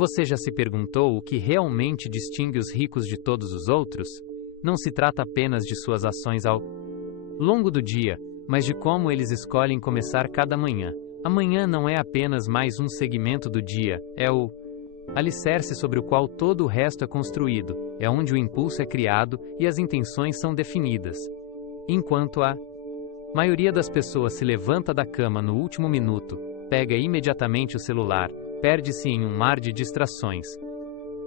Você já se perguntou o que realmente distingue os ricos de todos os outros? Não se trata apenas de suas ações ao longo do dia, mas de como eles escolhem começar cada manhã. Amanhã não é apenas mais um segmento do dia, é o alicerce sobre o qual todo o resto é construído, é onde o impulso é criado e as intenções são definidas. Enquanto a maioria das pessoas se levanta da cama no último minuto, pega imediatamente o celular, perde-se em um mar de distrações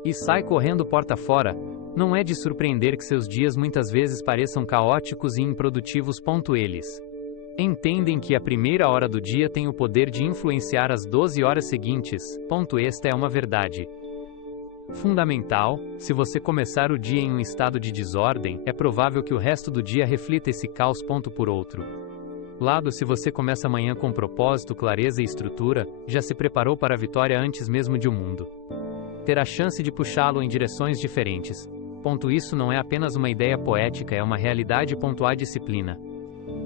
e sai correndo porta fora, não é de surpreender que seus dias muitas vezes pareçam caóticos e improdutivos. Eles entendem que a primeira hora do dia tem o poder de influenciar as 12 horas seguintes. Esta é uma verdade fundamental. Se você começar o dia em um estado de desordem, é provável que o resto do dia reflita esse caos. Por outro lado, se você começa amanhã com propósito, clareza e estrutura, já se preparou para a vitória antes mesmo de o mundo ter a chance de puxá-lo em direções diferentes. Isso não é apenas uma ideia poética, é uma realidade. A disciplina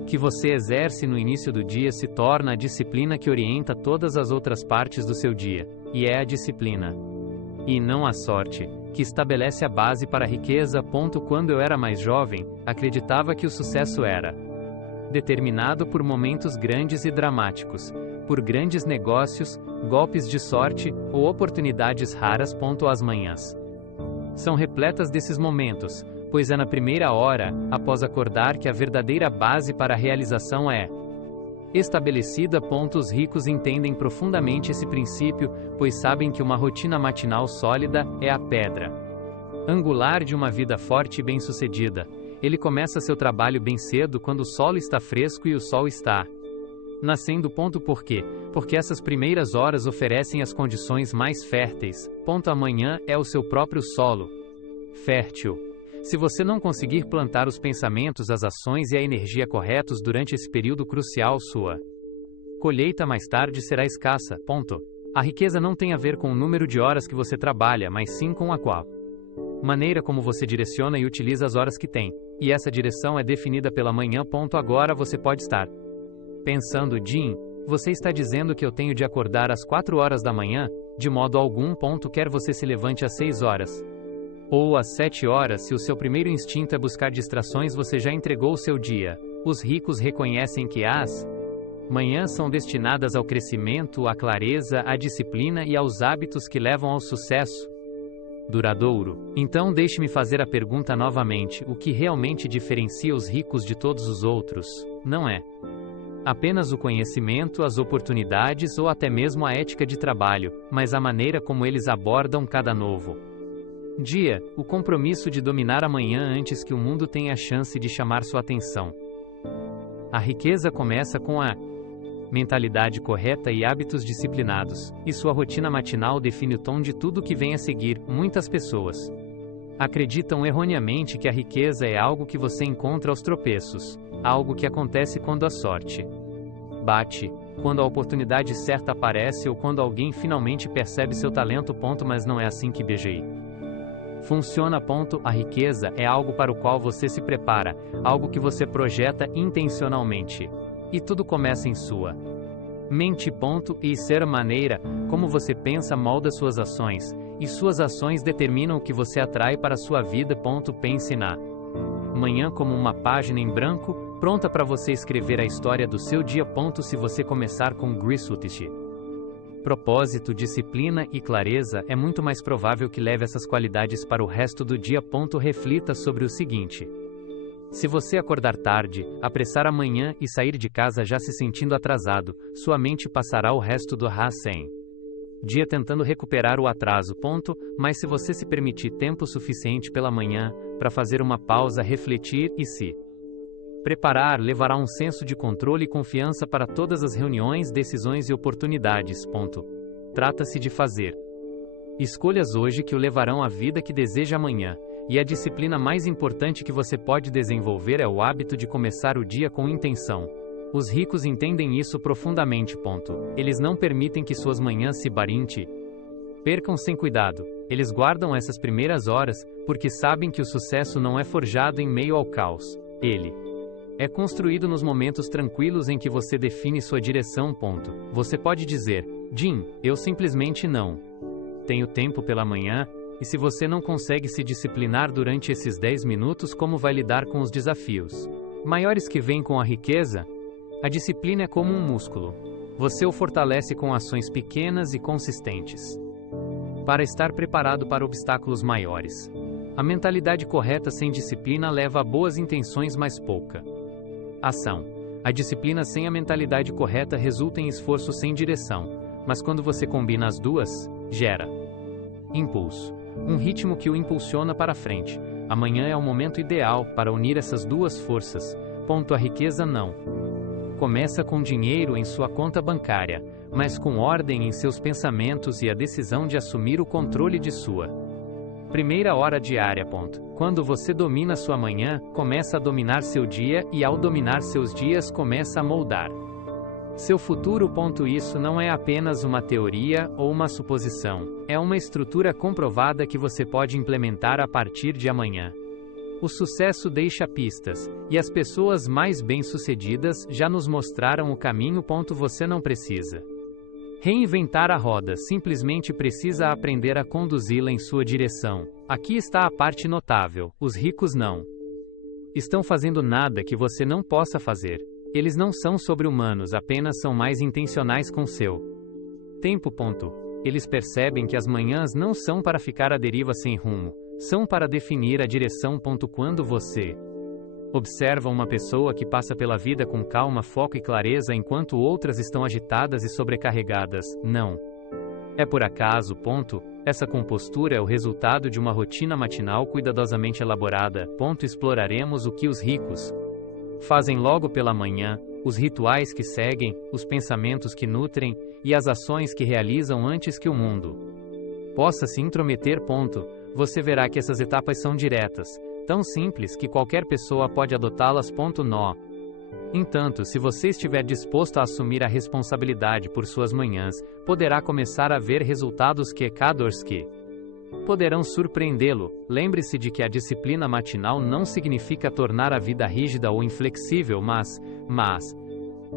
que você exerce no início do dia se torna a disciplina que orienta todas as outras partes do seu dia, e é a disciplina, e não a sorte, que estabelece a base para a riqueza. Quando eu era mais jovem, acreditava que o sucesso era determinado por momentos grandes e dramáticos, por grandes negócios, golpes de sorte ou oportunidades raras. As manhãs são repletas desses momentos, pois é na primeira hora, após acordar, que a verdadeira base para a realização é estabelecida. Os ricos entendem profundamente esse princípio, pois sabem que uma rotina matinal sólida é a pedra angular de uma vida forte e bem-sucedida. Ele começa seu trabalho bem cedo, quando o solo está fresco e o sol está nascendo. Por quê? Porque essas primeiras horas oferecem as condições mais férteis. Amanhã é o seu próprio solo fértil. Se você não conseguir plantar os pensamentos, as ações e a energia corretos durante esse período crucial, sua colheita mais tarde será escassa. A riqueza não tem a ver com o número de horas que você trabalha, mas sim com a qual maneira como você direciona e utiliza as horas que tem. E essa direção é definida pela manhã. Agora você pode estar pensando: Jim, você está dizendo que eu tenho de acordar às 4 horas da manhã? De modo algum. Quer você se levante às 6 horas. Ou às 7 horas. Se o seu primeiro instinto é buscar distrações, você já entregou o seu dia. Os ricos reconhecem que as manhãs são destinadas ao crescimento, à clareza, à disciplina e aos hábitos que levam ao sucesso duradouro. Então deixe-me fazer a pergunta novamente: o que realmente diferencia os ricos de todos os outros? Não é apenas o conhecimento, as oportunidades ou até mesmo a ética de trabalho, mas a maneira como eles abordam cada novo dia, o compromisso de dominar amanhã antes que o mundo tenha a chance de chamar sua atenção. A riqueza começa com a mentalidade correta e hábitos disciplinados, e sua rotina matinal define o tom de tudo que vem a seguir. Muitas pessoas acreditam erroneamente que a riqueza é algo que você encontra aos tropeços, algo que acontece quando a sorte bate, quando a oportunidade certa aparece ou quando alguém finalmente percebe seu talento. Mas não é assim que BGI funciona. A riqueza é algo para o qual você se prepara, algo que você projeta intencionalmente. E tudo começa em sua mente. E ser a maneira como você pensa molda suas ações, e suas ações determinam o que você atrai para a sua vida. Pense na manhã como uma página em branco, pronta para você escrever a história do seu dia. Se você começar com Grisutish, propósito, disciplina e clareza, é muito mais provável que leve essas qualidades para o resto do dia. Reflita sobre o seguinte: se você acordar tarde, apressar a manhã e sair de casa já se sentindo atrasado, sua mente passará o resto do dia tentando recuperar o atraso. Mas se você se permitir tempo suficiente pela manhã para fazer uma pausa, refletir e se preparar, levará um senso de controle e confiança para todas as reuniões, decisões e oportunidades. Trata-se de fazer escolhas hoje que o levarão à vida que deseja amanhã. E a disciplina mais importante que você pode desenvolver é o hábito de começar o dia com intenção. Os ricos entendem isso profundamente. Eles não permitem que suas manhãs se percam sem cuidado. Eles guardam essas primeiras horas, porque sabem que o sucesso não é forjado em meio ao caos. Ele é construído nos momentos tranquilos em que você define sua direção. Você pode dizer: Jim, eu simplesmente não tenho tempo pela manhã, e se você não consegue se disciplinar durante esses 10 minutos, como vai lidar com os desafios maiores que vêm com a riqueza? A disciplina é como um músculo. Você o fortalece com ações pequenas e consistentes para estar preparado para obstáculos maiores. A mentalidade correta sem disciplina leva a boas intenções, mas pouca ação. A disciplina sem a mentalidade correta resulta em esforço sem direção, mas quando você combina as duas, gera impulso, um ritmo que o impulsiona para frente. Amanhã é o momento ideal para unir essas duas forças. A riqueza não começa com dinheiro em sua conta bancária, mas com ordem em seus pensamentos e a decisão de assumir o controle de sua primeira hora diária. Quando você domina sua manhã, começa a dominar seu dia, e ao dominar seus dias, começa a moldar seu futuro. Isso não é apenas uma teoria ou uma suposição, é uma estrutura comprovada que você pode implementar a partir de amanhã. O sucesso deixa pistas, e as pessoas mais bem-sucedidas já nos mostraram o caminho. Você não precisa reinventar a roda, simplesmente precisa aprender a conduzi-la em sua direção. Aqui está a parte notável: os ricos não estão fazendo nada que você não possa fazer. Eles não são sobre-humanos, apenas são mais intencionais com seu tempo. Eles percebem que as manhãs não são para ficar à deriva sem rumo, são para definir a direção. Quando você observa uma pessoa que passa pela vida com calma, foco e clareza enquanto outras estão agitadas e sobrecarregadas, não é por acaso. Essa compostura é o resultado de uma rotina matinal cuidadosamente elaborada. Exploraremos o que os ricos fazem logo pela manhã, os rituais que seguem, os pensamentos que nutrem e as ações que realizam antes que o mundo possa se intrometer. Você verá que essas etapas são diretas, tão simples que qualquer pessoa pode adotá-las. No entanto, se você estiver disposto a assumir a responsabilidade por suas manhãs, poderá começar a ver resultados que poderão surpreendê-lo. Lembre-se de que a disciplina matinal não significa tornar a vida rígida ou inflexível, mas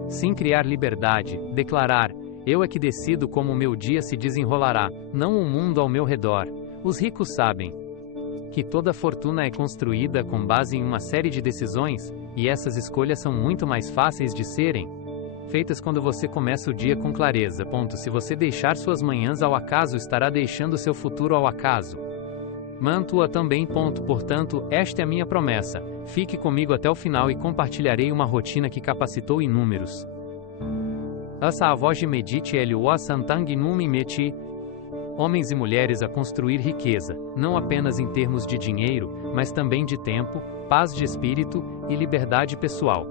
sim criar liberdade, declarar: eu é que decido como o meu dia se desenrolará, não o mundo ao meu redor. Os ricos sabem que toda fortuna é construída com base em uma série de decisões, e essas escolhas são muito mais fáceis de serem feitas quando você começa o dia com clareza. Se você deixar suas manhãs ao acaso, estará deixando seu futuro ao acaso. Mantua também. Portanto, esta é a minha promessa: fique comigo até o final e compartilharei uma rotina que capacitou inúmeros. Essa avós medite elua santang numi meti. Homens e mulheres a construir riqueza, não apenas em termos de dinheiro, mas também de tempo, paz de espírito e liberdade pessoal.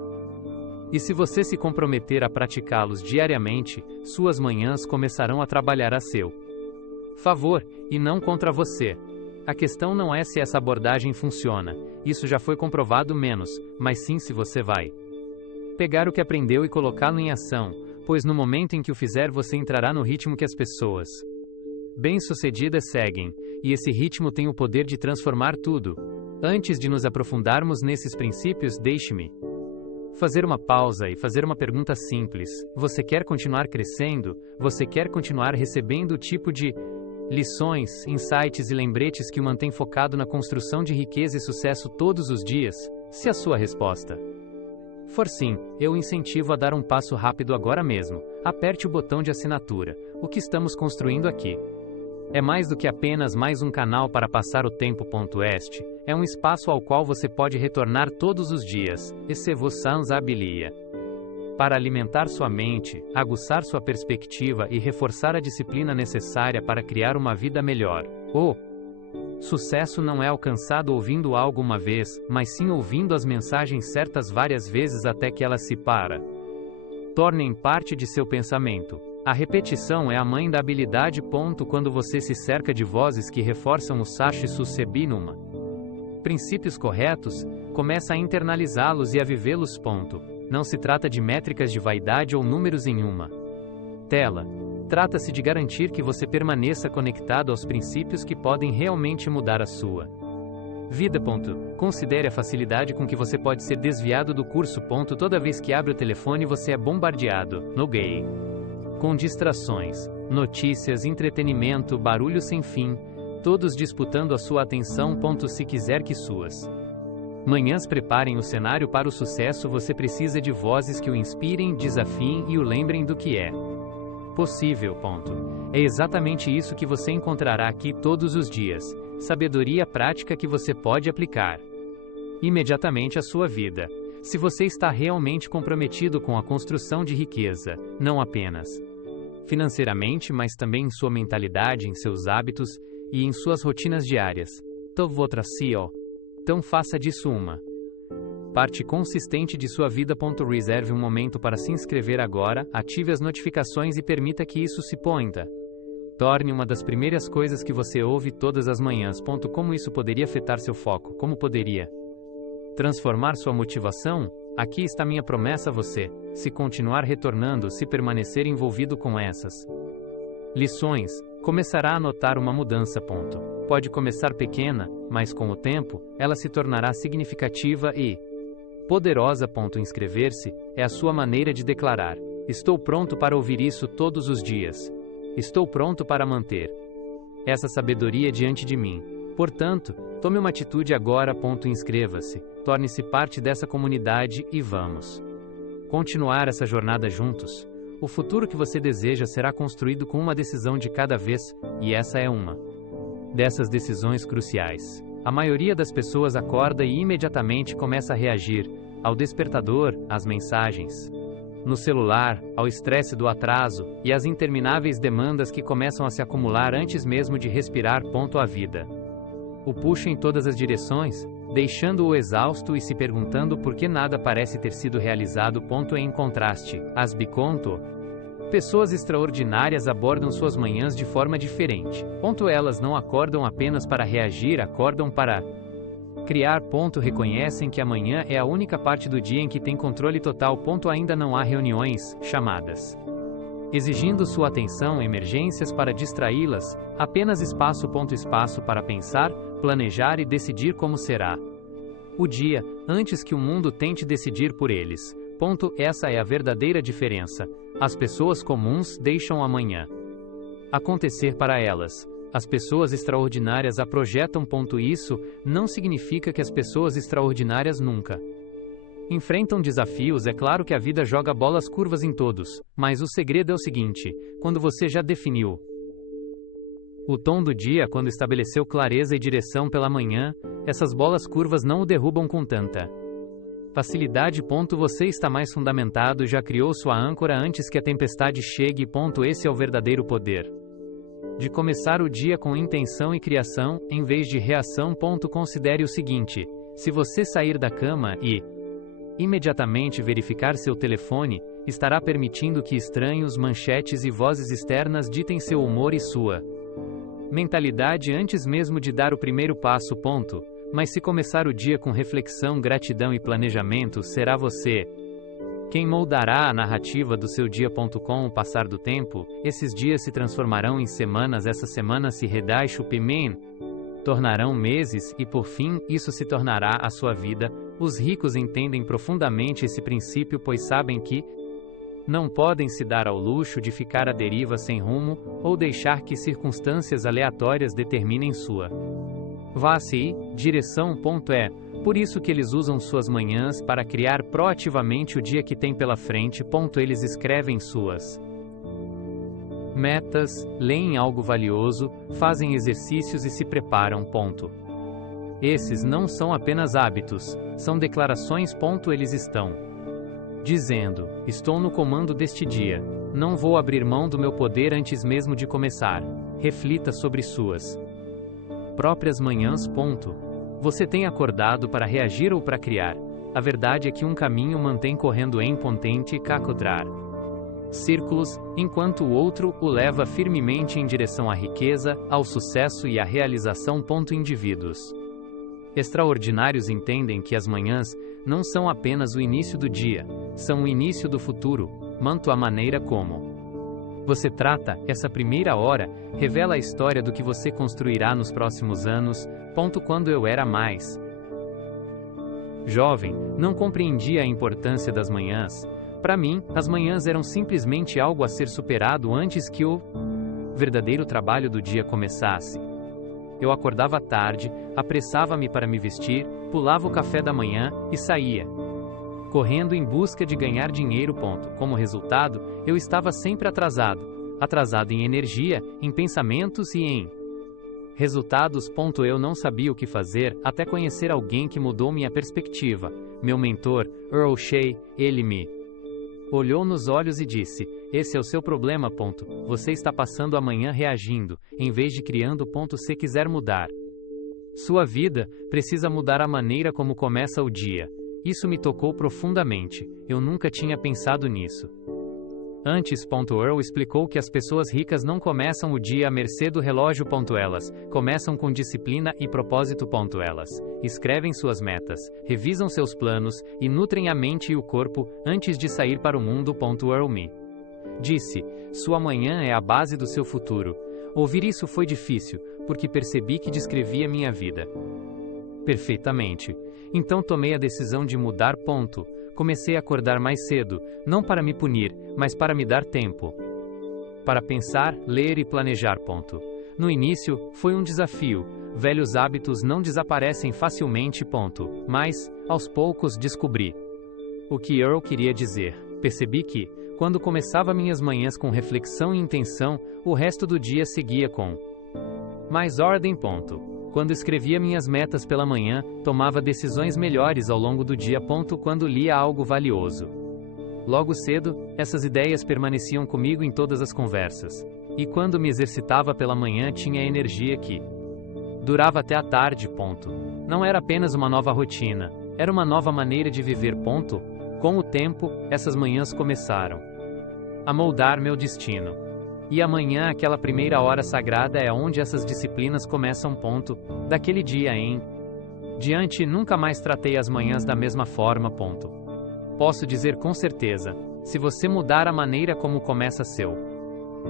E se você se comprometer a praticá-los diariamente, suas manhãs começarão a trabalhar a seu favor, e não contra você. A questão não é se essa abordagem funciona, isso já foi comprovado mas sim se você vai pegar o que aprendeu e colocá-lo em ação, pois no momento em que o fizer você entrará no ritmo que as pessoas bem-sucedidas seguem, e esse ritmo tem o poder de transformar tudo. Antes de nos aprofundarmos nesses princípios, deixe-me fazer uma pausa e fazer uma pergunta simples: você quer continuar crescendo? Você quer continuar recebendo o tipo de lições, insights e lembretes que o mantém focado na construção de riqueza e sucesso todos os dias? Se a sua resposta for sim, eu o incentivo a dar um passo rápido agora mesmo. Aperte o botão de assinatura. O que estamos construindo aqui é mais do que apenas mais um canal para passar o tempo. Este é um espaço ao qual você pode retornar todos os dias, para alimentar sua mente, aguçar sua perspectiva e reforçar a disciplina necessária para criar uma vida melhor. O sucesso não é alcançado ouvindo algo uma vez, mas sim ouvindo as mensagens certas várias vezes até que elas se tornem parte de seu pensamento. A repetição é a mãe da habilidade. Quando você se cerca de vozes que reforçam o Sashi Susebinuma princípios corretos, começa a internalizá-los e a vivê-los. Não se trata de métricas de vaidade ou números em uma tela. Trata-se de garantir que você permaneça conectado aos princípios que podem realmente mudar a sua vida. Considere a facilidade com que você pode ser desviado do curso. Toda vez que abre o telefone você é bombardeado, com distrações. Notícias, entretenimento, barulho sem fim, todos disputando a sua atenção. Se quiser que suas manhãs preparem o cenário para o sucesso, você precisa de vozes que o inspirem, desafiem e o lembrem do que é possível. É exatamente isso que você encontrará aqui todos os dias, sabedoria prática que você pode aplicar imediatamente à sua vida. Se você está realmente comprometido com a construção de riqueza, não apenas financeiramente, mas também em sua mentalidade, em seus hábitos e em suas rotinas diárias, então faça disso uma parte consistente de sua vida. Reserve um momento para se inscrever agora, ative as notificações e permita que isso se torne uma das primeiras coisas que você ouve todas as manhãs. Como isso poderia afetar seu foco? Como poderia transformar sua motivação? Aqui está minha promessa a você: se continuar retornando, se permanecer envolvido com essas lições, começará a notar uma mudança. Pode começar pequena, mas com o tempo, ela se tornará significativa e poderosa. Inscrever-se é a sua maneira de declarar: estou pronto para ouvir isso todos os dias. Estou pronto para manter essa sabedoria diante de mim. Portanto, tome uma atitude agora. Inscreva-se, torne-se parte dessa comunidade e vamos continuar essa jornada juntos. O futuro que você deseja será construído com uma decisão de cada vez, e essa é uma dessas decisões cruciais. A maioria das pessoas acorda e imediatamente começa a reagir ao despertador, às mensagens no celular, ao estresse do atraso e às intermináveis demandas que começam a se acumular antes mesmo de respirar. A vida o puxa em todas as direções, deixando-o exausto e se perguntando por que nada parece ter sido realizado. Em contraste, pessoas extraordinárias abordam suas manhãs de forma diferente. Elas não acordam apenas para reagir, acordam para criar. Reconhecem que a manhã é a única parte do dia em que tem controle total. Ainda não há reuniões, chamadas exigindo sua atenção, emergências para distraí-las, apenas espaço para pensar, planejar e decidir como será o dia, antes que o mundo tente decidir por eles. Essa é a verdadeira diferença. As pessoas comuns deixam amanhã acontecer para elas. As pessoas extraordinárias a projetam. Isso não significa que as pessoas extraordinárias nunca enfrentam desafios. É claro que a vida joga bolas curvas em todos, mas o segredo é o seguinte: quando você já definiu o tom do dia, quando estabeleceu clareza e direção pela manhã, essas bolas curvas não o derrubam com tanta facilidade. Você está mais fundamentado e já criou sua âncora antes que a tempestade chegue. Esse é o verdadeiro poder de começar o dia com intenção e criação, em vez de reação. Considere o seguinte: se você sair da cama e imediatamente verificar seu telefone, estará permitindo que estranhos, manchetes e vozes externas ditem seu humor e sua mentalidade antes mesmo de dar o primeiro passo. Mas se começar o dia com reflexão, gratidão e planejamento, será você quem moldará a narrativa do seu dia. Com o passar do tempo, esses dias se transformarão em semanas, essas semanas se tornarão meses e, por fim, isso se tornará a sua vida. Os ricos entendem profundamente esse princípio, pois sabem que não podem se dar ao luxo de ficar à deriva sem rumo ou deixar que circunstâncias aleatórias determinem sua direção. É por isso que eles usam suas manhãs para criar proativamente o dia que tem pela frente. Eles escrevem suas metas, leem algo valioso, fazem exercícios e se preparam. Esses não são apenas hábitos, são declarações. Eles estão dizendo: estou no comando deste dia. Não vou abrir mão do meu poder antes mesmo de começar. Reflita sobre suas próprias manhãs. Você tem acordado para reagir ou para criar? A verdade é que um caminho mantém correndo em cacodrar círculos, enquanto o outro o leva firmemente em direção à riqueza, ao sucesso e à realização. Indivíduos extraordinários entendem que as manhãs não são apenas o início do dia, são o início do futuro. A maneira como você trata essa primeira hora revela a história do que você construirá nos próximos anos. Quando eu era mais jovem, não compreendia a importância das manhãs. Para mim, as manhãs eram simplesmente algo a ser superado antes que o verdadeiro trabalho do dia começasse. Eu acordava tarde, apressava-me para me vestir, pulava o café da manhã e saía, correndo em busca de ganhar dinheiro. Como resultado, eu estava sempre atrasado em energia, em pensamentos e em resultados. Eu não sabia o que fazer até conhecer alguém que mudou minha perspectiva. Meu mentor, Earl Shea, ele me olhou nos olhos e disse: esse é o seu problema. Você está passando a manhã reagindo, em vez de criando. Se quiser mudar sua vida, precisa mudar a maneira como começa o dia. Isso me tocou profundamente. Eu nunca tinha pensado nisso antes. Earl explicou que as pessoas ricas não começam o dia à mercê do relógio. Elas começam com disciplina e propósito. Elas escrevem suas metas, revisam seus planos e nutrem a mente e o corpo antes de sair para o mundo. Earl me disse: sua manhã é a base do seu futuro. Ouvir isso foi difícil, porque percebi que descrevia minha vida perfeitamente. Então tomei a decisão de mudar. Comecei a acordar mais cedo, não para me punir, mas para me dar tempo para pensar, ler e planejar. No início, foi um desafio. Velhos hábitos não desaparecem facilmente. Mas, aos poucos, descobri o que Earl queria dizer. Percebi que, quando começava minhas manhãs com reflexão e intenção, o resto do dia seguia com mais ordem. Quando escrevia minhas metas pela manhã, tomava decisões melhores ao longo do dia. Quando lia algo valioso logo cedo, essas ideias permaneciam comigo em todas as conversas. E quando me exercitava pela manhã, tinha energia que durava até a tarde. Não era apenas uma nova rotina, era uma nova maneira de viver. Com o tempo, essas manhãs começaram a moldar meu destino. E amanhã, aquela primeira hora sagrada, é onde essas disciplinas começam. Daquele dia em diante, nunca mais tratei as manhãs da mesma forma. Posso dizer com certeza, se você mudar a maneira como começa seu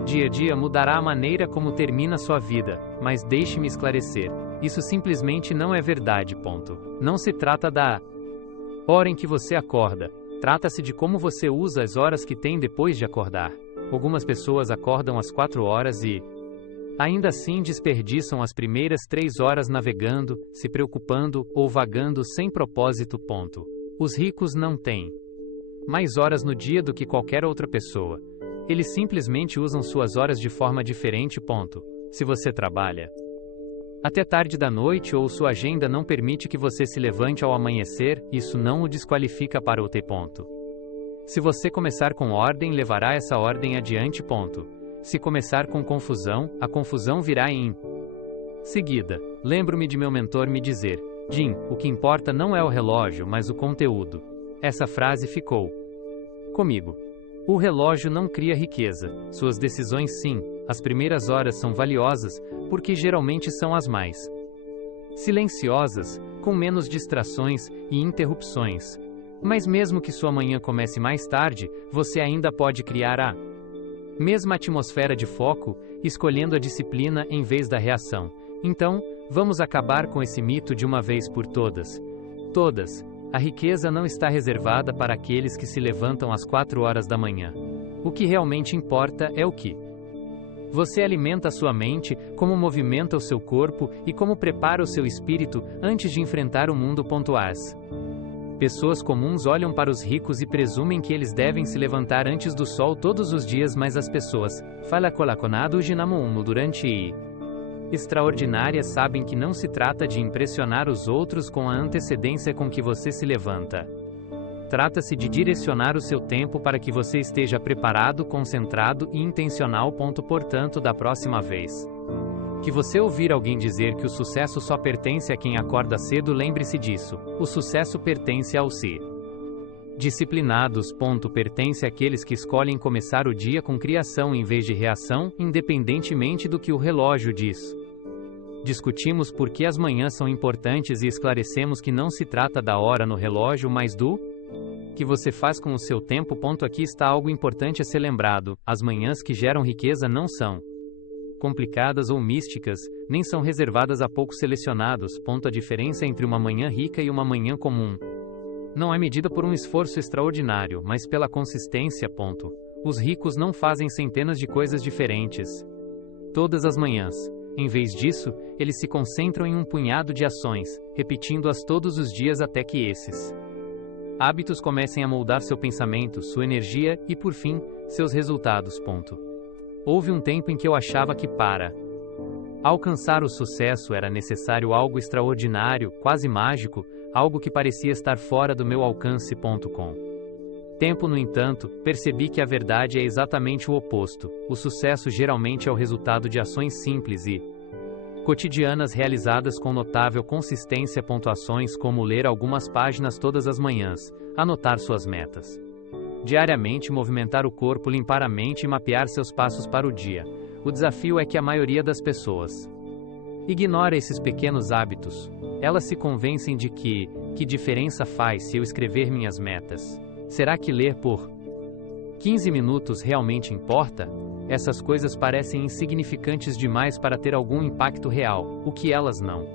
dia a dia, mudará a maneira como termina sua vida. Mas deixe-me esclarecer, isso simplesmente não é verdade. Não se trata da hora em que você acorda, trata-se de como você usa as horas que tem depois de acordar. Algumas pessoas acordam às 4 horas e ainda assim desperdiçam as primeiras 3 horas navegando, se preocupando ou vagando sem propósito. Os ricos não têm mais horas no dia do que qualquer outra pessoa. Eles simplesmente usam suas horas de forma diferente. Se você trabalha até tarde da noite ou sua agenda não permite que você se levante ao amanhecer, isso não o desqualifica para o T. Se você começar com ordem, levará essa ordem adiante. Se começar com confusão, a confusão virá em seguida. Lembro-me de meu mentor me dizer: Jim, o que importa não é o relógio, mas o conteúdo. Essa frase ficou comigo. O relógio não cria riqueza, suas decisões sim. As primeiras horas são valiosas, porque geralmente são as mais silenciosas, com menos distrações e interrupções. Mas mesmo que sua manhã comece mais tarde, você ainda pode criar a mesma atmosfera de foco, escolhendo a disciplina em vez da reação. Então, vamos acabar com esse mito de uma vez por todas. A riqueza não está reservada para aqueles que se levantam às 4 horas da manhã. O que realmente importa é o que você alimenta a sua mente, como movimenta o seu corpo e como prepara o seu espírito antes de enfrentar o mundo. As pessoas comuns olham para os ricos e presumem que eles devem se levantar antes do sol todos os dias, mas as pessoas durante extraordinárias sabem que não se trata de impressionar os outros com a antecedência com que você se levanta. Trata-se de direcionar o seu tempo para que você esteja preparado, concentrado e intencional. Portanto, da próxima vez que você ouvir alguém dizer que o sucesso só pertence a quem acorda cedo, lembre-se disso. O sucesso pertence aos disciplinados. Pertence àqueles que escolhem começar o dia com criação em vez de reação, independentemente do que o relógio diz. Discutimos por que as manhãs são importantes e esclarecemos que não se trata da hora no relógio, mas do que você faz com o seu tempo. Aqui está algo importante a ser lembrado: as manhãs que geram riqueza não são complicadas ou místicas, nem são reservadas a poucos selecionados. A diferença entre uma manhã rica e uma manhã comum não é medida por um esforço extraordinário, mas pela consistência. Os ricos não fazem centenas de coisas diferentes. todas as manhãs. Em vez disso, eles se concentram em um punhado de ações, repetindo-as todos os dias até que esses hábitos comecem a moldar seu pensamento, sua energia e, por fim, seus resultados. Houve um tempo em que eu achava que para alcançar o sucesso era necessário algo extraordinário, quase mágico, algo que parecia estar fora do meu alcance. Com tempo, no entanto, percebi que a verdade é exatamente o oposto. O sucesso geralmente é o resultado de ações simples e cotidianas realizadas com notável consistência. Ações como ler algumas páginas todas as manhãs, anotar suas metas diariamente, movimentar o corpo, limpar a mente e mapear seus passos para o dia. O desafio é que a maioria das pessoas ignora esses pequenos hábitos. Elas se convencem de que diferença faz se eu escrever minhas metas? Será que ler por 15 minutos realmente importa? Essas coisas parecem insignificantes demais para ter algum impacto real. O que elas não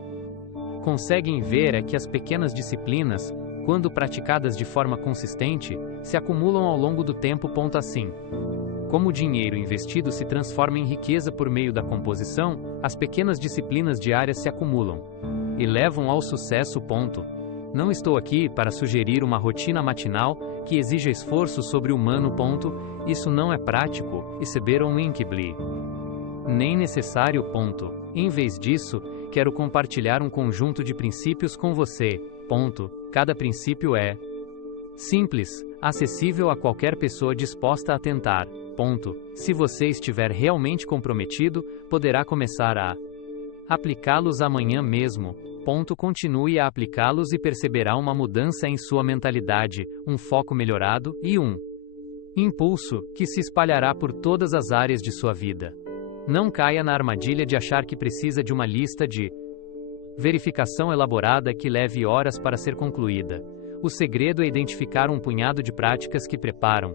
conseguem ver é que as pequenas disciplinas, quando praticadas de forma consistente, se acumulam ao longo do tempo. Assim como o dinheiro investido se transforma em riqueza por meio da composição, as pequenas disciplinas diárias se acumulam e levam ao sucesso. Não estou aqui para sugerir uma rotina matinal que exija esforço sobre-humano. Isso não é prático, incrivelmente, nem necessário. Em vez disso, quero compartilhar um conjunto de princípios com você. Cada princípio é simples, acessível a qualquer pessoa disposta a tentar. Se você estiver realmente comprometido, poderá começar a aplicá-los amanhã mesmo. Continue a aplicá-los e perceberá uma mudança em sua mentalidade, um foco melhorado e um impulso que se espalhará por todas as áreas de sua vida. Não caia na armadilha de achar que precisa de uma lista de verificação elaborada que leve horas para ser concluída. O segredo é identificar um punhado de práticas que preparam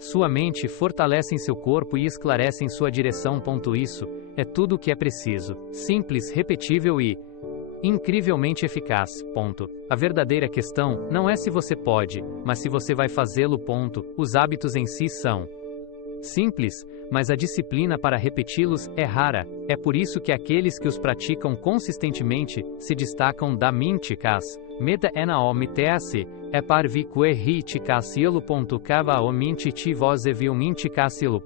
sua mente, fortalecem seu corpo e esclarecem sua direção. Isso é tudo o que é preciso. Simples, repetível e incrivelmente eficaz. A verdadeira questão não é se você pode, mas se você vai fazê-lo. Os hábitos em si são simples, mas a disciplina para repeti-los é rara. É por isso que aqueles que os praticam consistentemente se destacam da minticas. Meta ena o mitease, é parvi que riticasilo. Cava o mintiti vose viu minticasilo.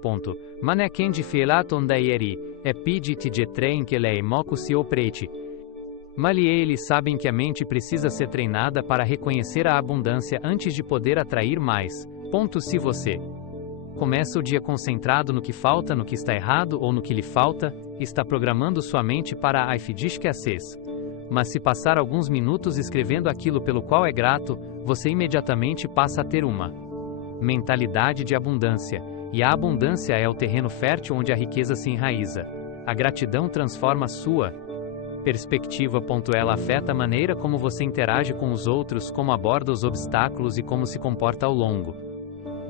Manequem de fielaton daieri, é pidit de trem que lei moco se oprete. Malie eles sabem que a mente precisa ser treinada para reconhecer a abundância antes de poder atrair mais. Se você começa o dia concentrado no que falta, no que está errado ou no que lhe falta, está programando sua mente para a escassez. Mas se passar alguns minutos escrevendo aquilo pelo qual é grato, você imediatamente passa a ter uma mentalidade de abundância. E a abundância é o terreno fértil onde a riqueza se enraiza. A gratidão transforma sua perspectiva. Ela afeta a maneira como você interage com os outros, como aborda os obstáculos e como se comporta ao longo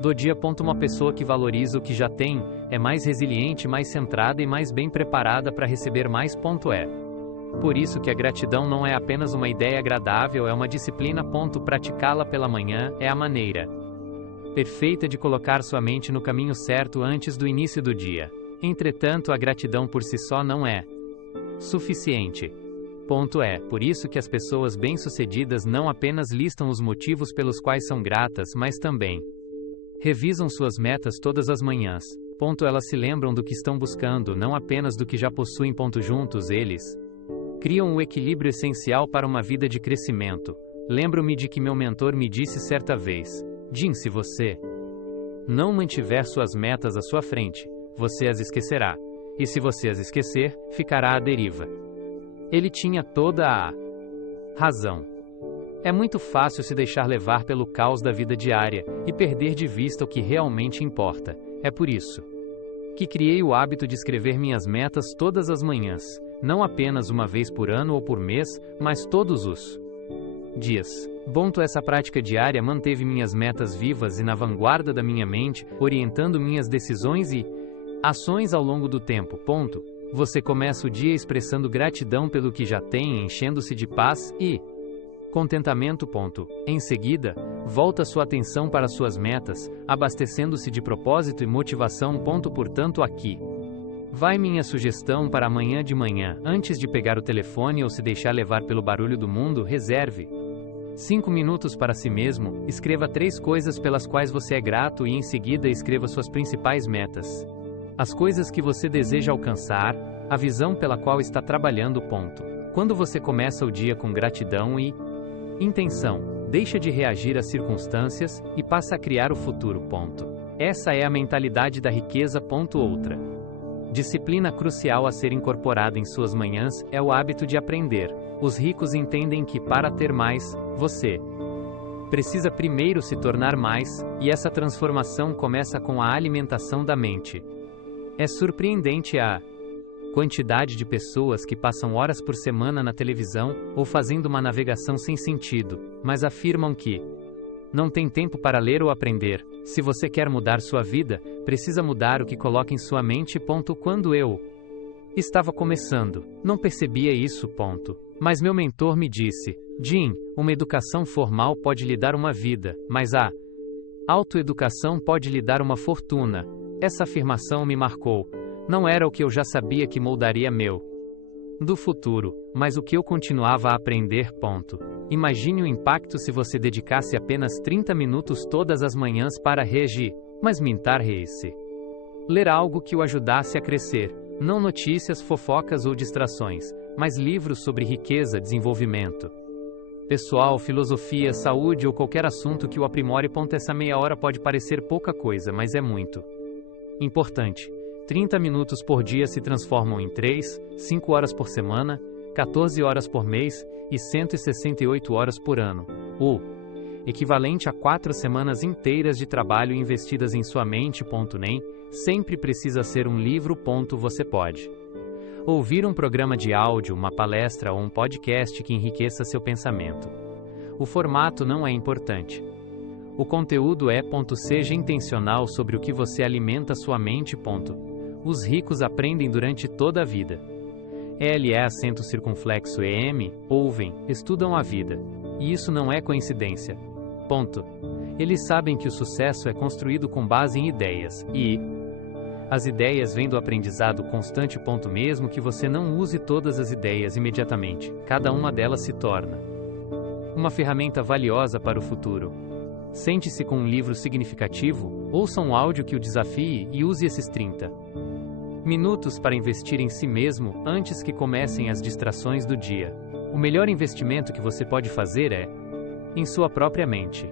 do dia. Uma pessoa que valoriza o que já tem é mais resiliente, mais centrada e mais bem preparada para receber mais. Por isso que a gratidão não é apenas uma ideia agradável, é uma disciplina. Praticá-la pela manhã é a maneira perfeita de colocar sua mente no caminho certo antes do início do dia. Entretanto, a gratidão por si só não é suficiente. É por isso que as pessoas bem-sucedidas não apenas listam os motivos pelos quais são gratas, mas também revisam suas metas todas as manhãs. Elas se lembram do que estão buscando, não apenas do que já possuem. Juntos eles criam o equilíbrio essencial para uma vida de crescimento. Lembro-me de que meu mentor me disse certa vez: Jim, se você não mantiver suas metas à sua frente, você as esquecerá. E se você as esquecer, ficará à deriva. Ele tinha toda a razão. É muito fácil se deixar levar pelo caos da vida diária e perder de vista o que realmente importa. É por isso que criei o hábito de escrever minhas metas todas as manhãs, não apenas uma vez por ano ou por mês, mas todos os dias. Essa prática diária manteve minhas metas vivas e na vanguarda da minha mente, orientando minhas decisões e ações ao longo do tempo. Você começa o dia expressando gratidão pelo que já tem, enchendo-se de paz e contentamento. Em seguida, volta sua atenção para suas metas, abastecendo-se de propósito e motivação. Portanto, aqui Vai minha sugestão para amanhã de manhã, antes de pegar o telefone ou se deixar levar pelo barulho do mundo, reserve 5 minutos para si mesmo, escreva 3 coisas pelas quais você é grato e em seguida escreva suas principais metas. As coisas que você deseja alcançar, a visão pela qual está trabalhando. Quando você começa o dia com gratidão e intenção, deixa de reagir às circunstâncias e passa a criar o futuro. Essa é a mentalidade da riqueza. Outra disciplina crucial a ser incorporada em suas manhãs é o hábito de aprender. Os ricos entendem que para ter mais, você precisa primeiro se tornar mais, e essa transformação começa com a alimentação da mente. É surpreendente a quantidade de pessoas que passam horas por semana na televisão ou fazendo uma navegação sem sentido, mas afirmam que não tem tempo para ler ou aprender. Se você quer mudar sua vida, precisa mudar o que coloca em sua mente. Quando eu estava começando, não percebia isso. Mas meu mentor me disse: Jim, uma educação formal pode lhe dar uma vida, mas a autoeducação pode lhe dar uma fortuna. Essa afirmação me marcou. Não era o que eu já sabia que moldaria meu do futuro, mas o que eu continuava a aprender. Imagine o impacto se você dedicasse apenas 30 minutos todas as manhãs para reagir, mas mentar-se. Ler algo que o ajudasse a crescer, não notícias, fofocas ou distrações, mas livros sobre riqueza, desenvolvimento pessoal, filosofia, saúde ou qualquer assunto que o aprimore. Essa meia hora pode parecer pouca coisa, mas é muito importante. 30 minutos por dia se transformam em 3, 5 horas por semana, 14 horas por mês e 168 horas por ano. O equivalente a 4 semanas inteiras de trabalho investidas em sua mente. Nem sempre precisa ser um livro. Você pode ouvir um programa de áudio, uma palestra ou um podcast que enriqueça seu pensamento. O formato não é importante. O conteúdo é. Seja intencional sobre o que você alimenta sua mente. Os ricos aprendem durante toda a vida. Acento circunflexo EM, ouvem, estudam a vida. E isso não é coincidência. Eles sabem que o sucesso é construído com base em ideias, e as ideias vêm do aprendizado constante. Mesmo que você não use todas as ideias imediatamente, cada uma delas se torna uma ferramenta valiosa para o futuro. Sente-se com um livro significativo, ouça um áudio que o desafie e use esses 30 minutos para investir em si mesmo antes que comecem as distrações do dia. O melhor investimento que você pode fazer é em sua própria mente.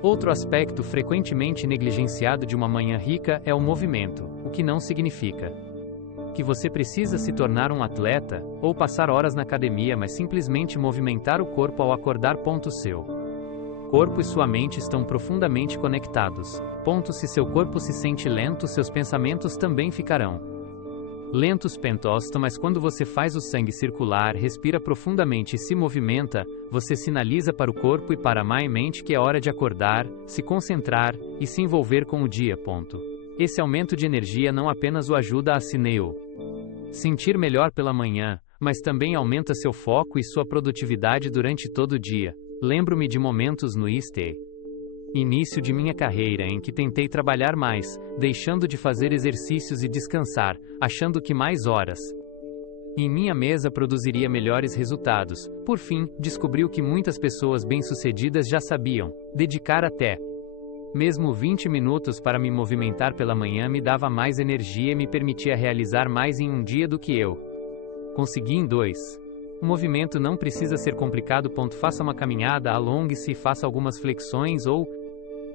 Outro aspecto frequentemente negligenciado de uma manhã rica é o movimento, o que não significa que você precisa se tornar um atleta ou passar horas na academia, mas simplesmente movimentar o corpo ao acordar. Seu corpo e sua mente estão profundamente conectados. Se seu corpo se sente lento, seus pensamentos também ficarão lentos. Mas quando você faz o sangue circular, respira profundamente e se movimenta, você sinaliza para o corpo e para a mente que é hora de acordar, se concentrar e se envolver com o dia. Esse aumento de energia não apenas o ajuda a se sentir melhor pela manhã, mas também aumenta seu foco e sua produtividade durante todo o dia. Lembro-me de momentos no início de minha carreira em que tentei trabalhar mais, deixando de fazer exercícios e descansar, achando que mais horas em minha mesa produziria melhores resultados. Por fim, descobri o que muitas pessoas bem-sucedidas já sabiam: dedicar até mesmo 20 minutos para me movimentar pela manhã me dava mais energia e me permitia realizar mais em um dia do que eu consegui em 2. O movimento não precisa ser complicado. Faça uma caminhada, alongue-se, faça algumas flexões ou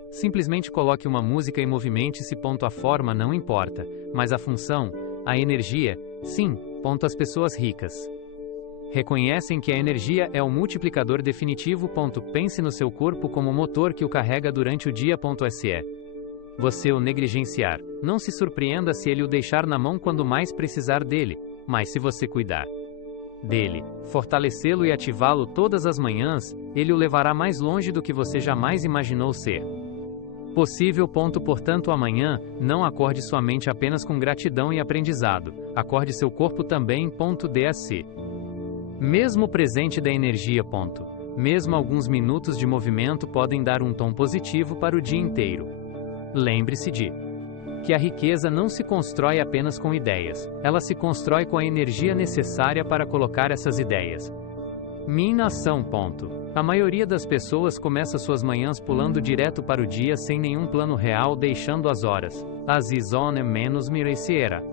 simplesmente coloque uma música e movimente-se. A forma não importa, mas a função, a energia, sim. As pessoas ricas reconhecem que a energia é o multiplicador definitivo. Pense no seu corpo como o motor que o carrega durante o dia. Se você o negligenciar, não se surpreenda se ele o deixar na mão quando mais precisar dele, mas se você cuidar dele, fortalecê-lo e ativá-lo todas as manhãs, ele o levará mais longe do que você jamais imaginou ser possível. Portanto, amanhã, não acorde sua mente apenas com gratidão e aprendizado, acorde seu corpo também. Dê a si mesmo presente da energia. Mesmo alguns minutos de movimento podem dar um tom positivo para o dia inteiro. Lembre-se de Que a riqueza não se constrói apenas com ideias, ela se constrói com a energia necessária para colocar essas ideias. Minha ação. A maioria das pessoas começa suas manhãs pulando direto para o dia sem nenhum plano real, deixando as horas, as zone menos mereciera.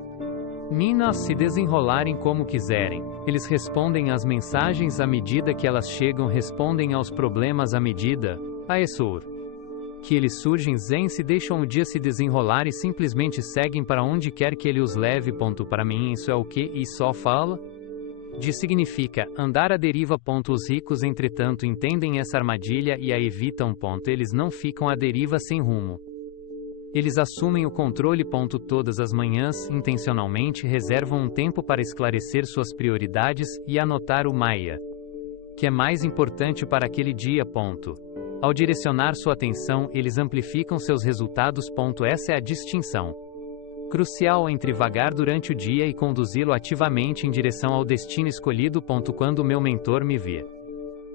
Minas se desenrolarem como quiserem. Eles respondem às mensagens à medida que elas chegam, respondem aos problemas à medida, a Essur. Que eles surgem zen, se deixam o dia se desenrolar e simplesmente seguem para onde quer que ele os leve. Para mim isso é o que e só fala de significa andar à deriva. Os ricos, entretanto, entendem essa armadilha e a evitam. Eles não ficam à deriva sem rumo. Eles assumem o controle. Todas as manhãs, intencionalmente, reservam um tempo para esclarecer suas prioridades e anotar o Maia, que é mais importante para aquele dia. Ao direcionar sua atenção, eles amplificam seus resultados. Essa é a distinção crucial entre vagar durante o dia e conduzi-lo ativamente em direção ao destino escolhido. Quando meu mentor me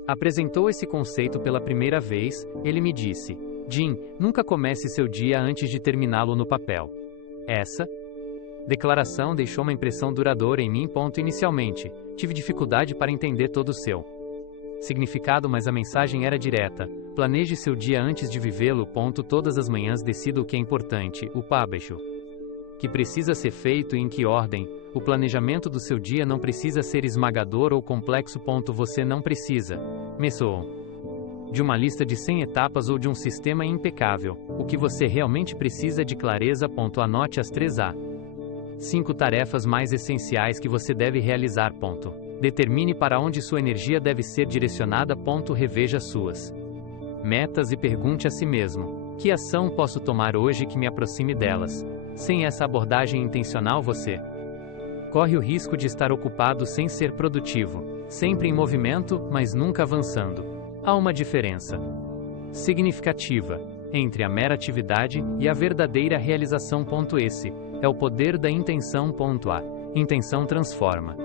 apresentou esse conceito pela primeira vez, ele me disse: Jim, nunca comece seu dia antes de terminá-lo no papel. Essa declaração deixou uma impressão duradoura em mim. Inicialmente, tive dificuldade para entender todo o seu significado, mas a mensagem era direta: planeje seu dia antes de vivê-lo. Todas as manhãs decida o que é importante, o pabejo que precisa ser feito e em que ordem. O planejamento do seu dia não precisa ser esmagador ou complexo. Você não precisa de uma lista de 100 etapas ou de um sistema impecável. O que você realmente precisa é de clareza. Anote as 5 tarefas mais essenciais que você deve realizar. Determine para onde sua energia deve ser direcionada. Reveja suas metas e pergunte a si mesmo: que ação posso tomar hoje que me aproxime delas? Sem essa abordagem intencional, você corre o risco de estar ocupado sem ser produtivo, sempre em movimento, mas nunca avançando. Há uma diferença significativa entre a mera atividade e a verdadeira realização. Esse é o poder da intenção. A intenção transforma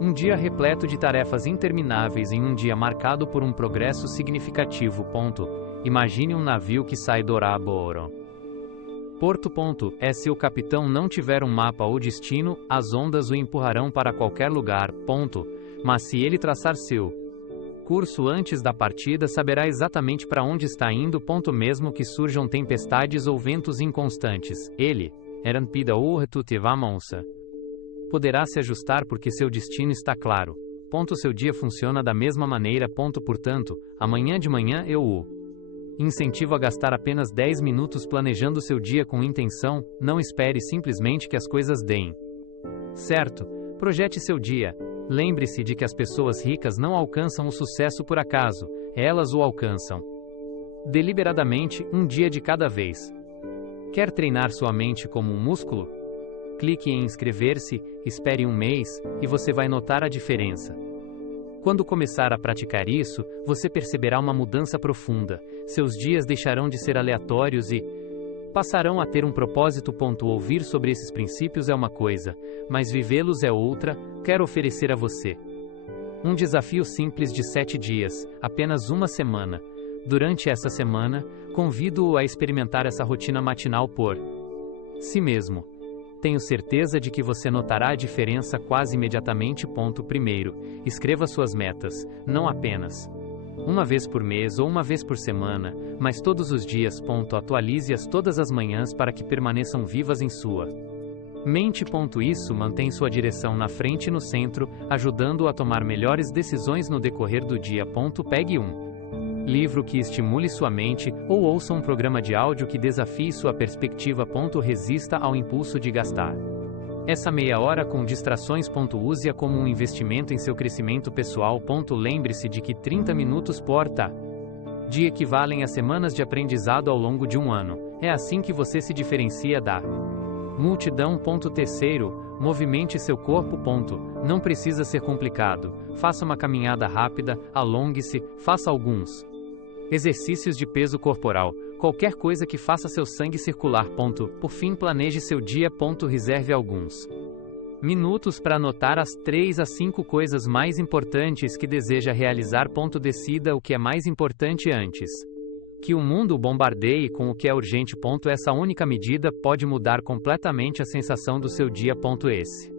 um dia repleto de tarefas intermináveis em um dia marcado por um progresso significativo. Imagine um navio que sai do Oraboro Porto. Se o capitão não tiver um mapa ou destino, as ondas o empurrarão para qualquer lugar. Mas se ele traçar seu curso antes da partida, saberá exatamente para onde está indo. Mesmo que surjam tempestades ou ventos inconstantes, ele poderá se ajustar porque seu destino está claro. Seu dia funciona da mesma maneira. Portanto, amanhã de manhã eu o incentivo a gastar apenas 10 minutos planejando seu dia com intenção. Não espere simplesmente que as coisas deem certo. Projete seu dia. Lembre-se de que as pessoas ricas não alcançam o sucesso por acaso, elas o alcançam deliberadamente, um dia de cada vez. Quer treinar sua mente como um músculo? Clique em inscrever-se, espere um mês, e você vai notar a diferença. Quando começar a praticar isso, você perceberá uma mudança profunda. Seus dias deixarão de ser aleatórios e passarão a ter um propósito. Ouvir sobre esses princípios é uma coisa, mas vivê-los é outra. Quero oferecer a você um desafio simples de 7 dias, apenas uma semana. Durante essa semana, convido-o a experimentar essa rotina matinal por si mesmo. Tenho certeza de que você notará a diferença quase imediatamente. Primeiro, escreva suas metas, não apenas uma vez por mês ou uma vez por semana, mas todos os dias. Atualize-as todas as manhãs para que permaneçam vivas em sua mente. Isso mantém sua direção na frente e no centro, ajudando-o a tomar melhores decisões no decorrer do dia. Pegue um livro que estimule sua mente, ou ouça um programa de áudio que desafie sua perspectiva. Resista ao impulso de gastar essa meia hora com distrações. Use-a como um investimento em seu crescimento pessoal. Lembre-se de que 30 minutos por dia equivalem a semanas de aprendizado ao longo de um ano. É assim que você se diferencia da multidão. Terceiro, movimente seu corpo. Não precisa ser complicado. Faça uma caminhada rápida, alongue-se, faça alguns exercícios de peso corporal, qualquer coisa que faça seu sangue circular. Por fim, planeje seu dia. Reserve alguns minutos para anotar as 3 a 5 coisas mais importantes que deseja realizar. Decida o que é mais importante antes. Que o mundo o bombardeie com o que é urgente. Essa única medida pode mudar completamente a sensação do seu dia. Esse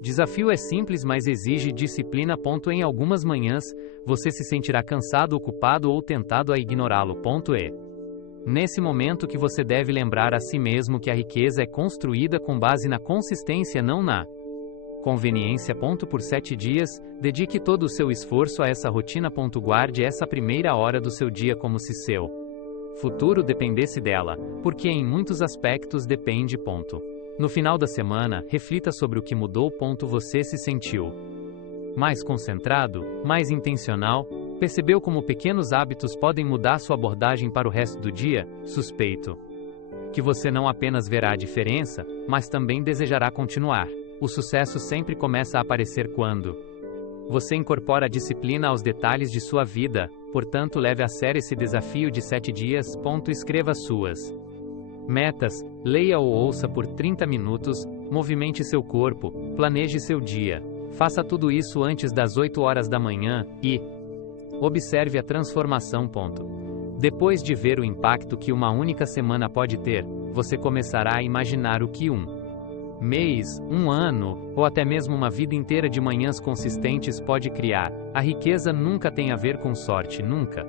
desafio é simples, mas exige disciplina. Em algumas manhãs, você se sentirá cansado, ocupado ou tentado a ignorá-lo. Nesse momento que você deve lembrar a si mesmo que a riqueza é construída com base na consistência, não na conveniência. Por 7 dias, dedique todo o seu esforço a essa rotina. Guarde essa primeira hora do seu dia como se seu futuro dependesse dela, porque em muitos aspectos depende. No final da semana, reflita sobre o que mudou. Você se sentiu mais concentrado, mais intencional? Percebeu como pequenos hábitos podem mudar sua abordagem para o resto do dia? Suspeito que você não apenas verá a diferença, mas também desejará continuar. O sucesso sempre começa a aparecer quando você incorpora a disciplina aos detalhes de sua vida. Portanto, leve a sério esse desafio de 7 dias. Escreva suas metas, leia ou ouça por 30 minutos, movimente seu corpo, planeje seu dia. Faça tudo isso antes das 8 horas da manhã e observe a transformação. Depois de ver o impacto que uma única semana pode ter, você começará a imaginar o que um mês, um ano, ou até mesmo uma vida inteira de manhãs consistentes pode criar. A riqueza nunca tem a ver com sorte, nunca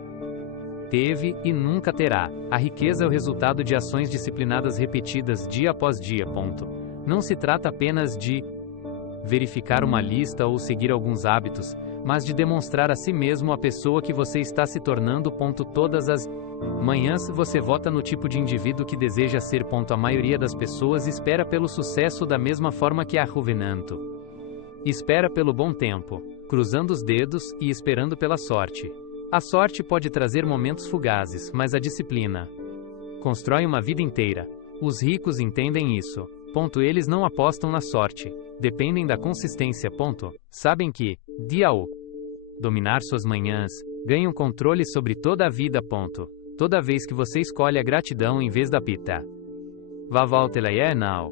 teve e nunca terá. A riqueza é o resultado de ações disciplinadas repetidas dia após dia. Não se trata apenas de verificar uma lista ou seguir alguns hábitos, mas de demonstrar a si mesmo a pessoa que você está se tornando. Todas as manhãs você vota no tipo de indivíduo que deseja ser. A maioria das pessoas espera pelo sucesso da mesma forma que a Juvenanto espera pelo bom tempo, cruzando os dedos e esperando pela sorte. A sorte pode trazer momentos fugazes, mas a disciplina constrói uma vida inteira. Os ricos entendem isso. Eles não apostam na sorte, dependem da consistência. Sabem que, dia ao dominar suas manhãs, ganham controle sobre toda a vida. Toda vez que você escolhe a gratidão em vez da pita, não.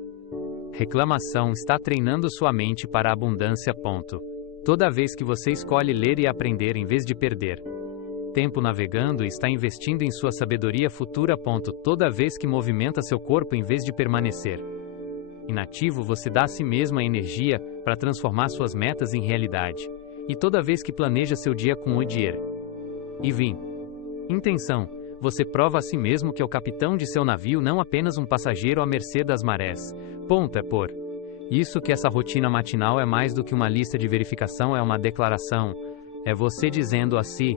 Reclamação está treinando sua mente para a abundância. Toda vez que você escolhe ler e aprender em vez de perder tempo navegando, está investindo em sua sabedoria futura. Toda vez que movimenta seu corpo em vez de permanecer inativo, você dá a si mesmo a energia para transformar suas metas em realidade. E toda vez que planeja seu dia com o dinheiro e intenção, você prova a si mesmo que é o capitão de seu navio, não apenas um passageiro à mercê das marés. É por isso que essa rotina matinal é mais do que uma lista de verificação, é uma declaração. É você dizendo a si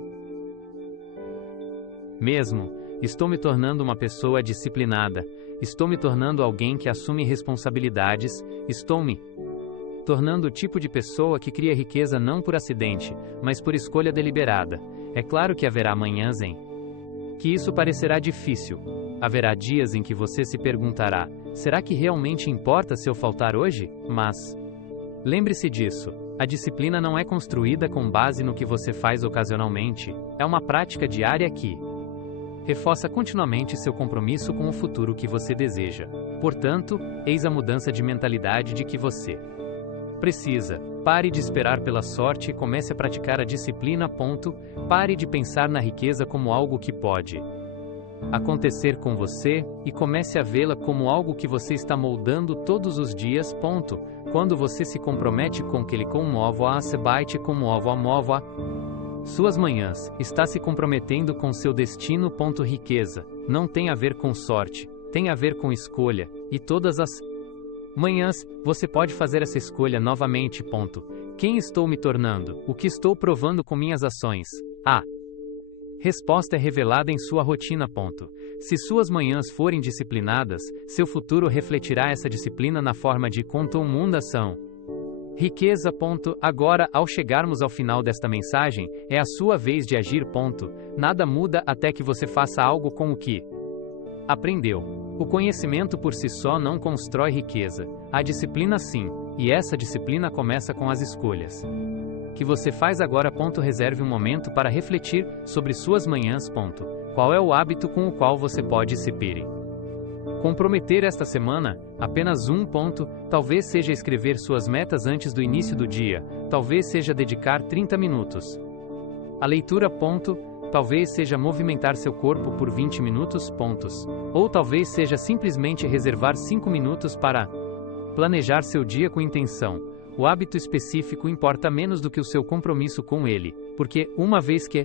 mesmo: estou me tornando uma pessoa disciplinada, estou me tornando alguém que assume responsabilidades, estou me tornando o tipo de pessoa que cria riqueza não por acidente, mas por escolha deliberada. É claro que haverá manhãs em que isso parecerá difícil. Haverá dias em que você se perguntará: será que realmente importa se eu faltar hoje? Mas lembre-se disso. A disciplina não é construída com base no que você faz ocasionalmente. É uma prática diária que reforça continuamente seu compromisso com o futuro que você deseja. Portanto, eis a mudança de mentalidade de que você precisa. Pare de esperar pela sorte e comece a praticar a disciplina. Pare de pensar na riqueza como algo que pode acontecer com você e comece a vê-la como algo que você está moldando todos os dias. Quando você se compromete com que ele comove a sebite comove a mova suas manhãs, está se comprometendo com seu destino. Riqueza não tem a ver com sorte, tem a ver com escolha, e todas as manhãs, você pode fazer essa escolha novamente. Quem estou me tornando? O que estou provando com minhas ações? A resposta é revelada em sua rotina. Se suas manhãs forem disciplinadas, seu futuro refletirá essa disciplina na forma de mundação. Riqueza. Agora, ao chegarmos ao final desta mensagem, é a sua vez de agir. Nada muda até que você faça algo com o que aprendeu. O conhecimento por si só não constrói riqueza. A disciplina sim, e essa disciplina começa com as escolhas que você faz agora. Reserve um momento para refletir sobre suas manhãs. Qual é o hábito com o qual você pode se comprometer esta semana? Apenas um. Talvez seja escrever suas metas antes do início do dia. Talvez seja dedicar 30 minutos à leitura. Talvez seja movimentar seu corpo por 20 minutos. Ou talvez seja simplesmente reservar 5 minutos para planejar seu dia com intenção. O hábito específico importa menos do que o seu compromisso com ele, porque, uma vez que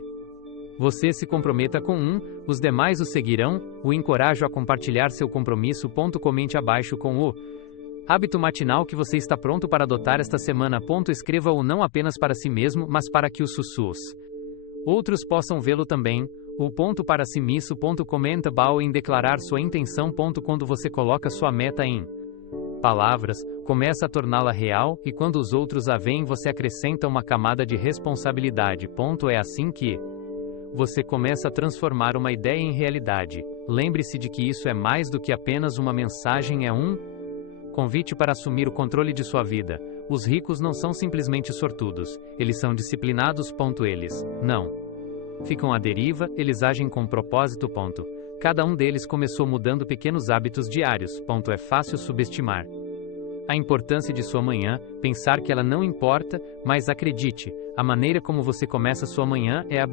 você se comprometa com os demais o seguirão. O encorajo a compartilhar seu compromisso. Comente abaixo com o hábito matinal que você está pronto para adotar esta semana. Escreva-o não apenas para si mesmo, mas para que os outros possam vê-lo também. O ponto para si mesmo. Comenta em declarar sua intenção. Quando você coloca sua meta em palavras, começa a torná-la real, e quando os outros a veem, você acrescenta uma camada de responsabilidade. É assim que você começa a transformar uma ideia em realidade. Lembre-se de que isso é mais do que apenas uma mensagem, é um convite para assumir o controle de sua vida. Os ricos não são simplesmente sortudos, eles são disciplinados. Eles não ficam à deriva, eles agem com propósito. Cada um deles começou mudando pequenos hábitos diários. É fácil subestimar a importância de sua manhã, pensar que ela não importa, mas acredite, a maneira como você começa sua manhã é a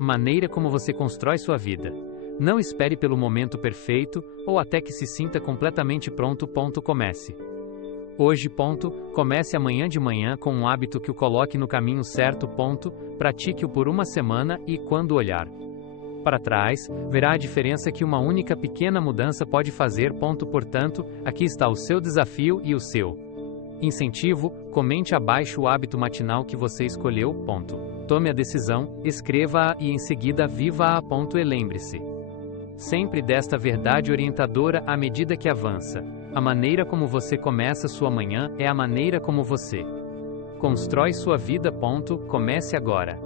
maneira como você constrói sua vida. Não espere pelo momento perfeito, ou até que se sinta completamente pronto. Comece hoje. Comece amanhã de manhã com um hábito que o coloque no caminho certo. Pratique-o por uma semana e, quando olhar para trás, verá a diferença que uma única pequena mudança pode fazer. Portanto, aqui está o seu desafio e o seu incentivo. Comente abaixo o hábito matinal que você escolheu. Tome a decisão, escreva-a e em seguida viva-a. E lembre-se sempre desta verdade orientadora à medida que avança. A maneira como você começa sua manhã é a maneira como você constrói sua vida. Comece agora.